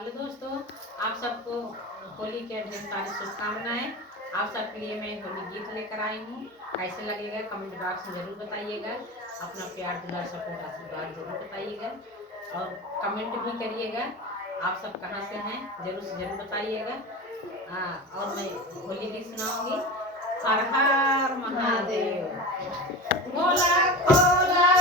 Hello दोस्तों, आप सबको होली के ढेर सारी शुभकामनाएं। आप सबके लिए मैं होली गीत लेकर आई हूँ। कैसे लगेगा कमेंट बॉक्स में जरूर बताइएगा। अपना प्यार दुलार सपोर्ट आशीर्वाद जरूर बताइएगा और कमेंट भी करिएगा। आप सब कहाँ से हैं जरूर से जरूर बताइएगा। और मैं होली गीत सुनाऊंगी। हर हर महादेव। खोला खोला